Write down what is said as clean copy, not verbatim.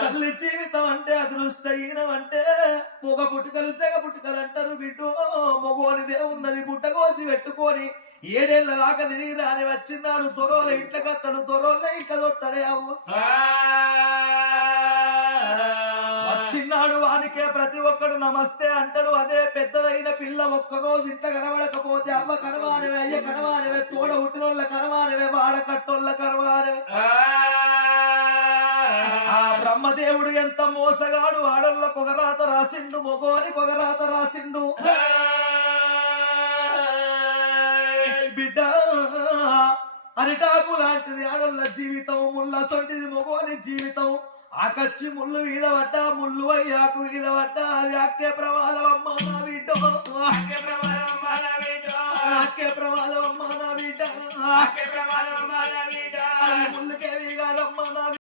తల్లి జీవితం అంటే అదృష్టహీనం అంటే పొగ పుట్టుకలు చెగ పుట్టుకలు అంటారు బిడ్డు మొగోనిదే ఉన్నది పుట్టకోసి పెట్టుకొని 7 ఏళ్ల దాకా తిరిగి రాని వచ్చినాడు దొరోల ఇంట్లోకత్తడు దొరోళ్ళ ఇంట్లో వస్తాడే అవు వచ్చినాడు వానికే ప్రతి ఒక్కడు నమస్తే అంటాడు అదే పెద్దదైన పిల్ల ఒక్కరోజు ఇంట కనబడకపోతే అమ్మ కనవానివే అయ్య కనవానివే తోడ పుట్టినోళ్ళ కనవానివే వాడకట్టోళ్ళ కనవానివే ఆ బ్రహ్మదేవుడు ఎంత మోసగాడు ఆడోళ్ళ కొగరాత రాసిండు మొగోని కొగరాత రాసిండు బిడ్డ అరిటాకు లాంటిది ఆడోళ్ళ జీవితం ముళ్ళ సొంటిది మొగోని జీవితం ఆకచ్చి ముళ్ళు మీద పడ్డ ముళ్ళు అయ్యాకు మీద పడ్డ అది అక్కే ప్రమాదం అమ్మ నా బిడ్డ అక్కే ప్రమాదం అమ్మ నా బిడ్డ అక్కే ప్రమాదం అమ్మ నా బిడ్డ అక్కే ప్రమాదం అమ్మ నా బిడ్డ ముళ్ళుకే కాదమ్మ నా